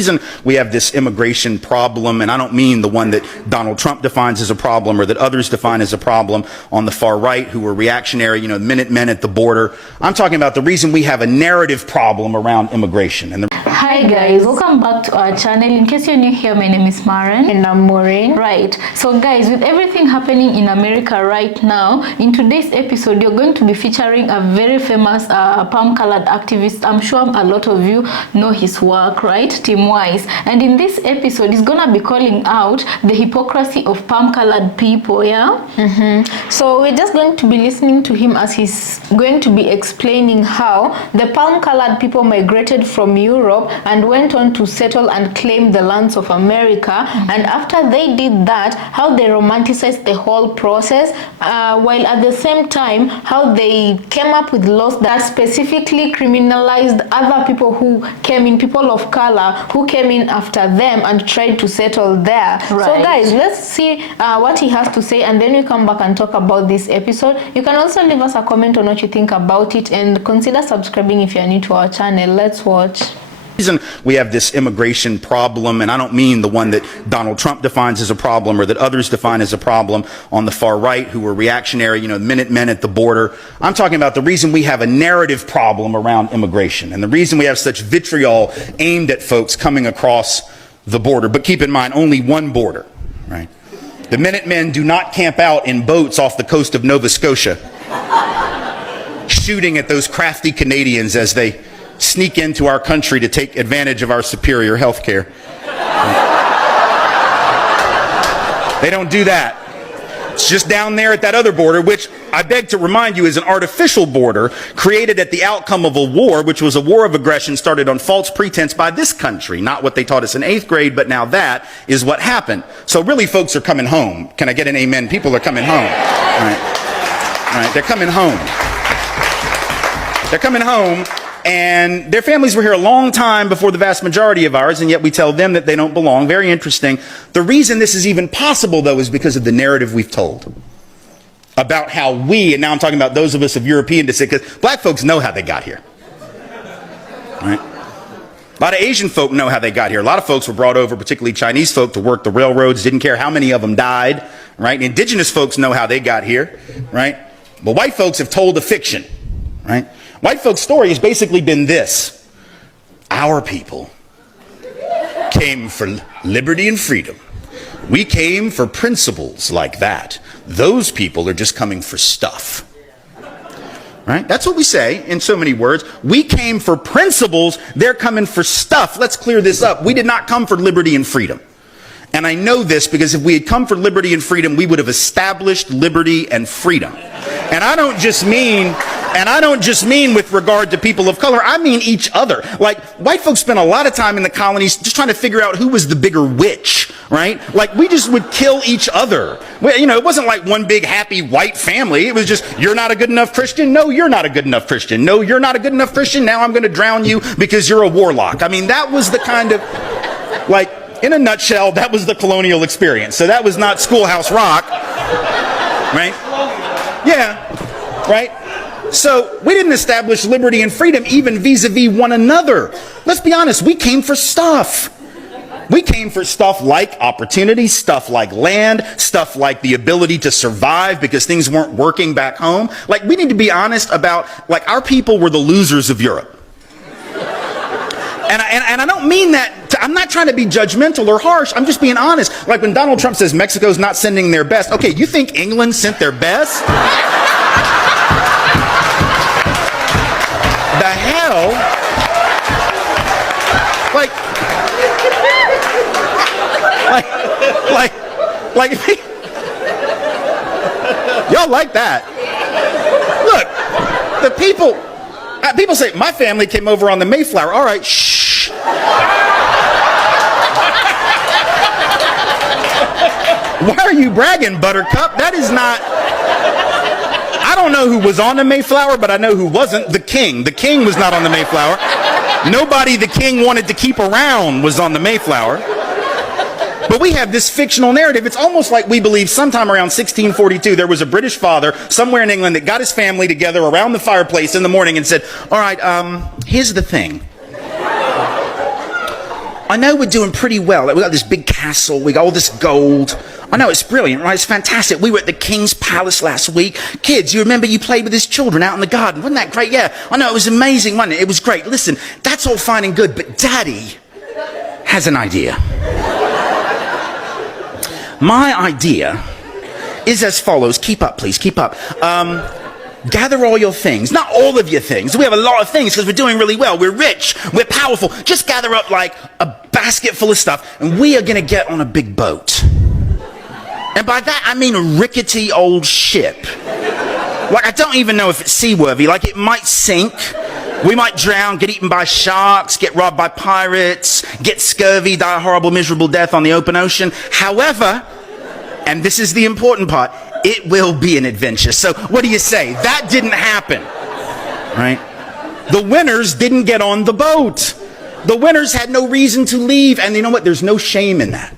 Reason we have this immigration problem, and I don't mean the one that Donald Trump defines as a problem or that others define as a problem on the far right who are reactionary, Minutemen at the border. I'm talking about the reason we have a narrative problem around immigration. Hi guys, welcome back to our channel. In case you're new here, my name is Maren. And I'm Maureen. Right, so guys, with everything happening in America right now, in today's episode, you're going to be featuring a very famous palm-colored activist. I'm sure a lot of you know his work, right? Tim Wise. And in this episode, he's gonna be calling out the hypocrisy of palm-colored people, yeah? So we're just going to be listening to him as he's going to be explaining how the palm-colored people migrated from Europe and went on to settle and claim the lands of America. And after they did that, how they romanticized the whole process, while at the same time, how they came up with laws that specifically criminalized other people who came in, people of color who came in after them and tried to settle there. Right. So guys, let's see what he has to say, and then we come back and talk about this episode. You can also leave us a comment on what you think about it, and consider subscribing if you're new to our channel. Let's watch. Reason we have this immigration problem, and I don't mean the one that Donald Trump defines as a problem or that others define as a problem on the far right who are reactionary, Minutemen at the border. I'm talking about the reason we have a narrative problem around immigration and the reason we have such vitriol aimed at folks coming across the border. But keep in mind, only one border, right? The Minutemen do not camp out in boats off the coast of Nova Scotia shooting at those crafty Canadians as they sneak into our country to take advantage of our superior health care. They don't do that. It's just down there at that other border, which I beg to remind you is an artificial border created at the outcome of a war, which was a war of aggression started on false pretense by this country. Not what they taught us in 8th grade, but now that is what happened. So really, folks are coming home. Can I get an amen? People are coming home. Right. They're coming home. They're coming home. And their families were here a long time before the vast majority of ours, and yet we tell them that they don't belong. Very interesting. The reason this is even possible, though, is because of the narrative we've told about how we, and now I'm talking about those of us of European descent, because black folks know how they got here. Right? A lot of Asian folk know how they got here. A lot of folks were brought over, particularly Chinese folk, to work the railroads, didn't care how many of them died. Right? Indigenous folks know how they got here. Right? But white folks have told a fiction. Right? White folks' story has basically been this: our people came for liberty and freedom. We came for principles like that. Those people are just coming for stuff. Right? That's what we say in so many words. We came for principles, they're coming for stuff. Let's clear this up. We did not come for liberty and freedom. And I know this because if we had come for liberty and freedom, we would have established liberty and freedom. And I don't just mean with regard to people of color, I mean each other. Like, white folks spent a lot of time in the colonies just trying to figure out who was the bigger witch, right? Like, we just would kill each other. It wasn't like one big happy white family. It was just, you're not a good enough Christian. No, you're not a good enough Christian. No, you're not a good enough Christian. Now I'm going to drown you because you're a warlock. I mean, that was the kind of, like, in a nutshell, that was the colonial experience. So that was not Schoolhouse Rock, right? Yeah, right? So we didn't establish liberty and freedom even vis-a-vis one another. Let's be honest, we came for stuff. We came for stuff like opportunity, stuff like land, stuff like the ability to survive because things weren't working back home. Like, we need to be honest about, like, our people were the losers of Europe. And I don't mean that, I'm not trying to be judgmental or harsh, I'm just being honest. Like when Donald Trump says Mexico's not sending their best, okay, you think England sent their best? The hell? Like, y'all like that? Look, the people say, my family came over on the Mayflower. All right, shh. Why are you bragging, Buttercup? That is not... I don't know who was on the Mayflower, but I know who wasn't. The king. The king was not on the Mayflower. Nobody the king wanted to keep around was on the Mayflower. But we have this fictional narrative. It's almost like we believe sometime around 1642 there was a British father somewhere in England that got his family together around the fireplace in the morning and said, all right, here's the thing. I know we're doing pretty well. Like, we got this big castle, we got all this gold. I know it's brilliant, right? It's fantastic. We were at the King's Palace last week. Kids, you remember you played with his children out in the garden. Wasn't that great? Yeah, I know, it was amazing, wasn't it? It was great. Listen, that's all fine and good, but Daddy has an idea. My idea is as follows. Keep up, please, keep up. Gather all your things. Not all of your things. We have a lot of things because we're doing really well. We're rich. We're powerful. Just gather up like a basket full of stuff and we are going to get on a big boat. And by that, I mean a rickety old ship. Like, I don't even know if it's seaworthy. Like, it might sink. We might drown, get eaten by sharks, get robbed by pirates, get scurvy, die a horrible, miserable death on the open ocean. However, and this is the important part, it will be an adventure. So what do you say? That didn't happen, right? The winners didn't get on the boat. The winners had no reason to leave. And you know what? There's no shame in that.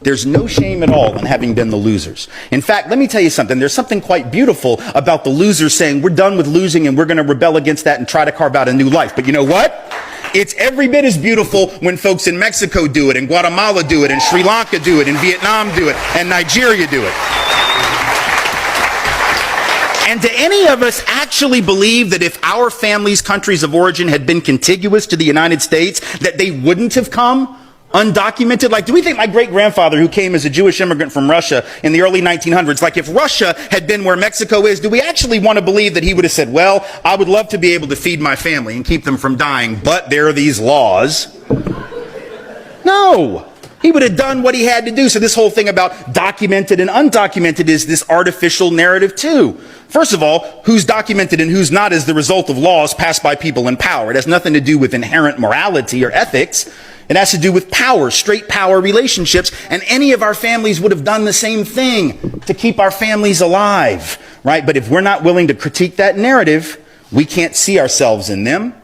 There's no shame at all in having been the losers. In fact, let me tell you something. There's something quite beautiful about the losers saying, we're done with losing and we're going to rebel against that and try to carve out a new life. But you know what? It's every bit as beautiful when folks in Mexico do it, and Guatemala do it, and Sri Lanka do it, and Vietnam do it, and Nigeria do it. And do any of us actually believe that if our families' countries of origin had been contiguous to the United States, that they wouldn't have come undocumented? Like, do we think my great-grandfather, who came as a Jewish immigrant from Russia in the early 1900s, like if Russia had been where Mexico is, do we actually want to believe that he would have said, well, I would love to be able to feed my family and keep them from dying, but there are these laws? No. He would have done what he had to do. So this whole thing about documented and undocumented is this artificial narrative too. First of all, who's documented and who's not is the result of laws passed by people in power. It has nothing to do with inherent morality or ethics. It has to do with power, straight power relationships. And any of our families would have done the same thing to keep our families alive, right? But if we're not willing to critique that narrative, we can't see ourselves in them,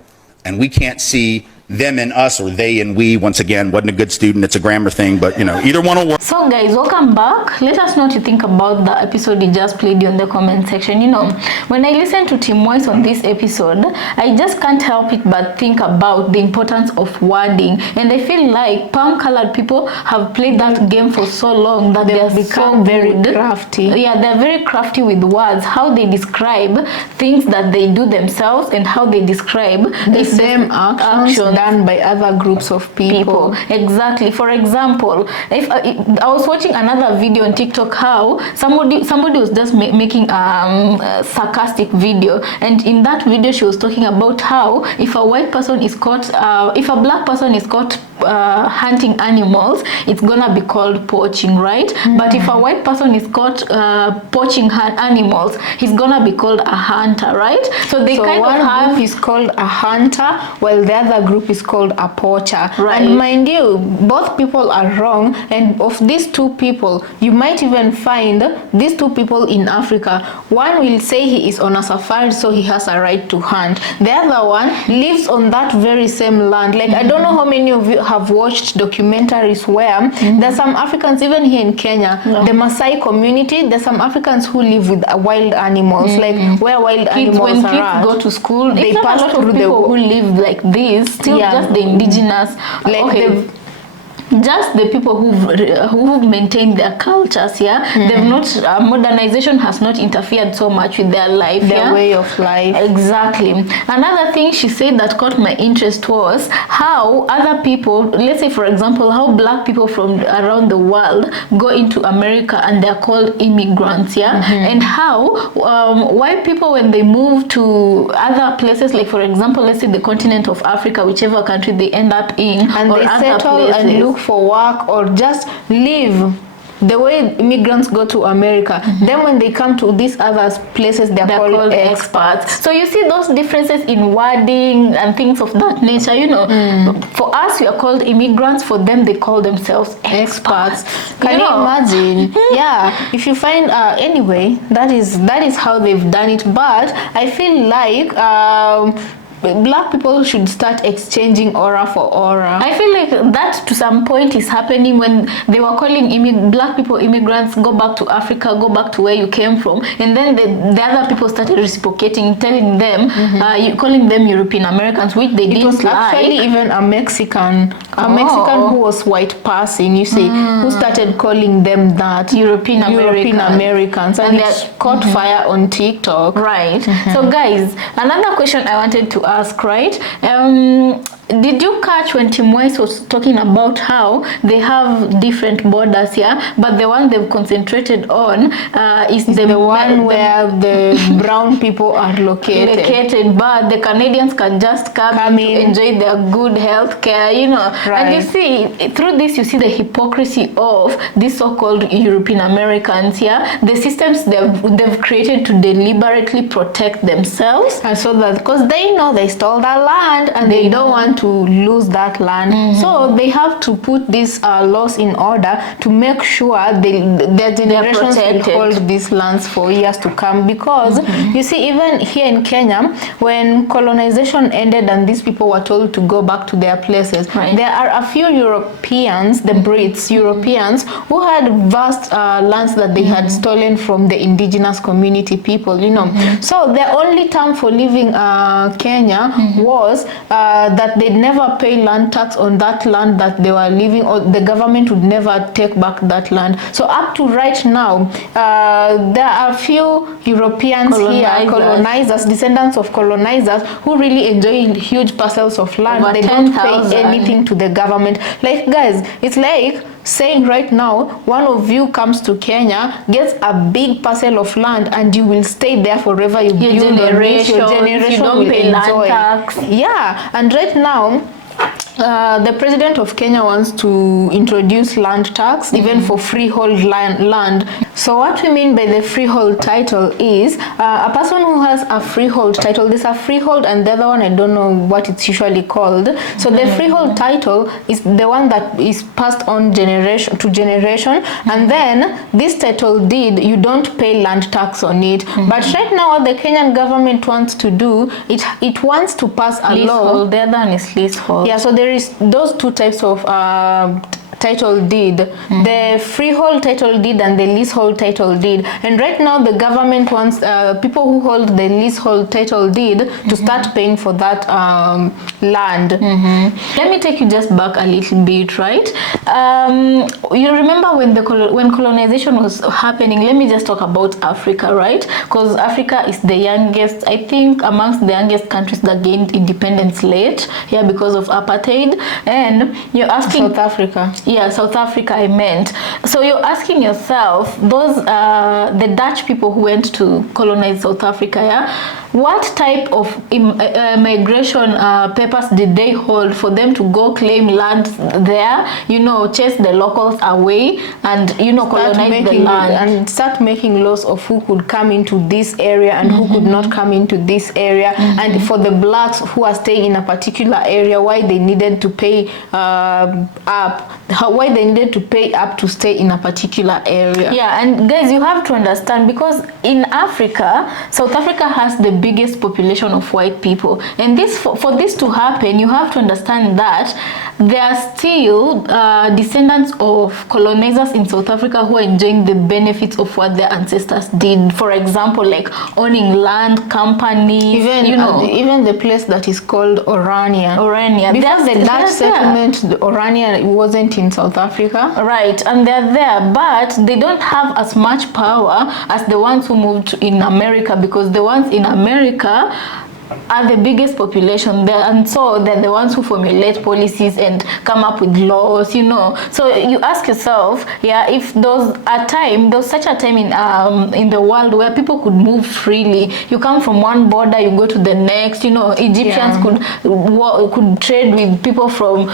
and we can't see them and us, or they and we. Once again, wasn't a good student, it's a grammar thing, but you know, either one will work. So guys, welcome back. Let us know what you think about the episode you just played in the comment section. You know, when I listen to Tim Moise on this episode, I just can't help it but think about the importance of wording, and I feel like palm colored people have played that game for so long that they have become very crafty. Yeah, they're very crafty with words, how they describe things that they do themselves and how they describe the same actions done by other groups of people. Exactly. For example, if I was watching another video on TikTok, how somebody was just making a sarcastic video, and in that video she was talking about how if a white person is caught, if a black person is caught hunting animals, it's gonna be called poaching, right? But if a white person is caught poaching animals, he's gonna be called a hunter, right? So they kind one of have group is called a hunter while the other group is called a poacher, right? And mind you, both people are wrong, and of these two people, you might even find these two people in Africa. One will say he is on a safari, so he has a right to hunt. The other one lives on that very same land. Like, I don't know how many of you have watched documentaries where there's some Africans, even here in Kenya, the Maasai community, there's some Africans who live with wild animals, like where wild animals when are kids at. go to school, They pass pass through through people who live like this, still just the indigenous, like just the people who've maintained their cultures. They've not modernization has not interfered so much with their life, their way of life. Exactly. Another thing she said that caught my interest was how other people, let's say for example, how black people from around the world go into America and they're called immigrants, and how white people, when they move to other places, like for example, let's say the continent of Africa, whichever country they end up in, and or they other settle places, and look for work or just live the way immigrants go to America. Then when they come to these other places, they're called expats. So you see those differences in wording and things of that nature, you know. For us, we are called immigrants. For them, they call themselves expats. Can you imagine? Yeah, if you find anyway, that is how they've done it. But I feel like black people should start exchanging aura for aura. I feel like that to some point is happening when they were calling black people immigrants, go back to Africa, go back to where you came from, and then the other people started reciprocating, telling them, calling them European Americans, which they didn't like. Actually even a Mexican who was white passing, you see, who started calling them that European Americans, and it caught fire on TikTok. Right. So guys, another question I wanted to ask, right? Did you catch when Tim Wise was talking about how they have different borders here, but the one they've concentrated on is the one where the brown people are located, but the Canadians can just come in to enjoy their good health care, you know. Right. And you see, through this, you see the hypocrisy of these so-called European Americans here, the systems they've created to deliberately protect themselves. And so that, because they know they stole that land and they don't want to lose that land, so they have to put these laws in order to make sure their generations will hold these lands for years to come. Because you see, even here in Kenya, when colonization ended and these people were told to go back to their places, there are a few Europeans, the Brits, Europeans, who had vast lands that they had stolen from the indigenous community people, you know. So their only term for leaving Kenya was that they'd never pay land tax on that land that they were living, or the government would never take back that land. So up to right now, there are a few Europeans here, colonizers, descendants of colonizers, who really enjoy huge parcels of land. They don't pay anything to the government. Like, guys, it's like saying right now, one of you comes to Kenya, gets a big parcel of land, and you will stay there forever. You build on it, your generation you don't will pay enjoy. Land tax. Yeah, and right now, the president of Kenya wants to introduce land tax, even for freehold land. So what we mean by the freehold title is a person who has a freehold title. There's a freehold and the other one, I don't know what it's usually called. So the freehold title is the one that is passed on generation to generation, and then this title deed, you don't pay land tax on it. But right now, what the Kenyan government wants to do, it wants to pass a law. The other one is leasehold. Yeah, so there is those two types of title deed, the freehold title deed and the leasehold title deed. And right now the government wants people who hold the leasehold title deed to start paying for that land. Let me take you just back a little bit, right? You remember when colonization was happening? Let me just talk about Africa, right? Because Africa is the youngest, I think, amongst the youngest countries that gained independence late, because of apartheid. And you're asking South Africa. Yeah, South Africa, I meant. So you're asking yourself, those the Dutch people who went to colonize South Africa, what type of migration papers did they hold for them to go claim land there, chase the locals away and, colonize the land? And start making laws of who could come into this area and who could not come into this area. And for the blacks who are staying in a particular area, why they needed to pay why they needed to pay up to stay in a particular area. Yeah, and guys, you have to understand, because in Africa, South Africa has the biggest population of white people, and for this to happen, you have to understand that there are still descendants of colonizers in South Africa who are enjoying the benefits of what their ancestors did. For example, like owning land, companies, even the place that is called Orania. Because the Dutch settlement, Orania wasn't in South Africa. Right, and they're there, but they don't have as much power as the ones who moved in America, because the ones in America are the biggest population there, and so they're the ones who formulate policies and come up with laws, So you ask yourself, if there's such a time in the world where people could move freely. You come from one border, you go to the next. Egyptians could trade with people from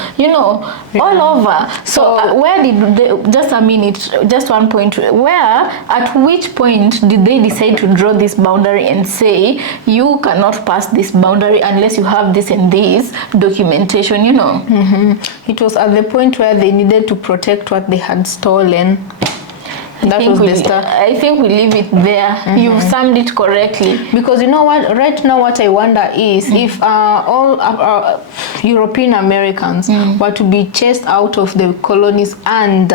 all over. So where did they, just one point, at which point did they decide to draw this boundary and say you cannot pass this boundary unless you have this and this documentation? It was at the point where they needed to protect what they had stolen. That was the start. I think we leave it there. You've summed it correctly. Because you know what, right now what I wonder is if all European Americans were to be chased out of the colonies and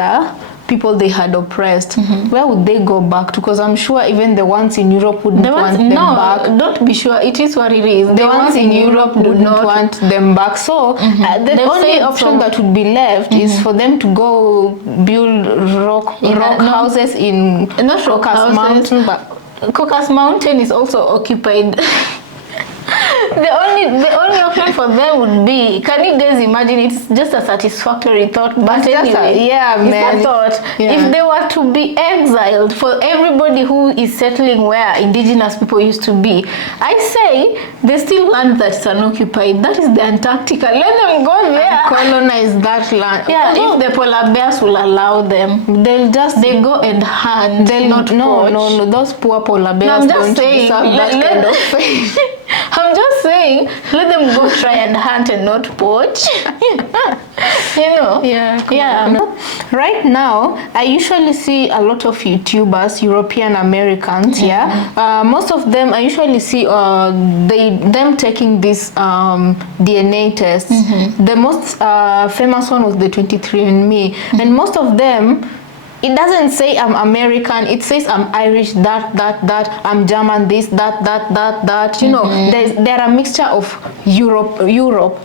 people they had oppressed, where would they go back to? Because I'm sure even the ones in Europe wouldn't want them back. Don't be sure. It is what it is. The ones in Europe wouldn't want them back. So the only option that would be left is for them to go build rock houses in Caucasus Mountain. But Caucasus Mountain is also occupied. The only option for them would be, can you guys imagine, it's just a satisfactory thought, but anyway, it's a thought. If they were to be exiled, for everybody who is settling where indigenous people used to be, I say they still land that's unoccupied. That is the Antarctica. Let them go there and colonize that land. If the polar bears will allow them, they go and hunt. No, those poor polar bears don't deserve that kind of fate. I'm just saying, let them go try and hunt and not poach. Right now, I usually see a lot of YouTubers, European Americans. Most of them, I usually see them taking this DNA test. The most famous one was the 23andMe, and most of them, it doesn't say I'm American, it says I'm Irish, that, I'm German, this, that. You know, there are a mixture of Europe.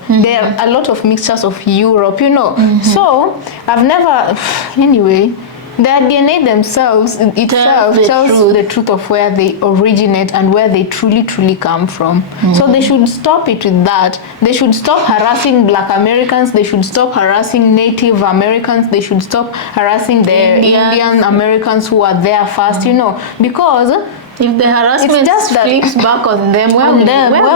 There are a lot of mixtures of Europe, you know. So, I've never, anyway, their DNA themselves, itself tells the truth of where they originate and where they truly come from. So they should stop it with that. They should stop harassing Black Americans. They should stop harassing Native Americans. They should stop harassing the Indian Americans who are there first, you know, because if the harassment flips back on them, where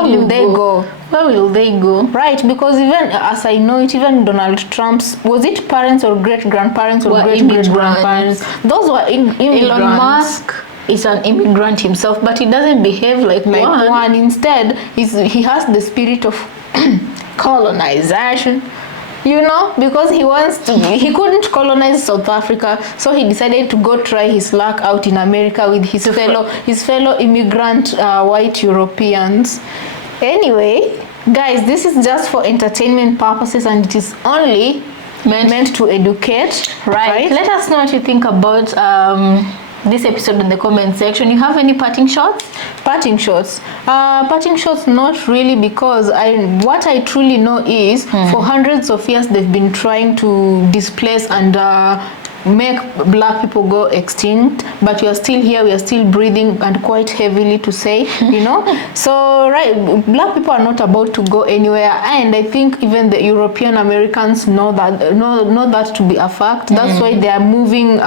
will they go? Where will they go? Right, because even as I know it, even Donald Trump's, was it parents or great-grandparents or great-great-grandparents? Those were immigrants. Elon Musk is an immigrant himself, but he doesn't behave like one. Instead, he has the spirit of colonization. You know, because he couldn't colonize South Africa, so he decided to go try his luck out in America with his fellow immigrant white Europeans. Anyway, guys, this is just for entertainment purposes, and it is only meant to educate. Right? Let us know what you think about this episode in the comment section. You have any parting shots? Parting shots, not really, because what I truly know is for hundreds of years they've been trying to displace and make Black people go extinct, but we are still here, we are still breathing, and quite heavily to say, you know. So Black people are not about to go anywhere, and I think even the European Americans know that to be a fact. That's why they are moving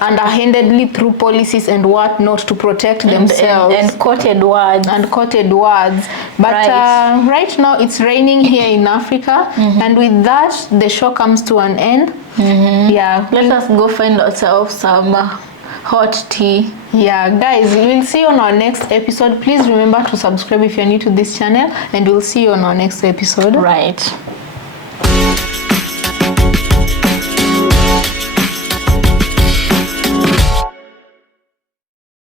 underhandedly through policies and whatnot to protect themselves and quoted words. But right now it's raining here in Africa, and with that the show comes to an end. Let us go find ourselves some hot tea. Guys, we'll see you on our next episode. Please remember to subscribe if you're new to this channel, and we'll see you on our next episode. Right.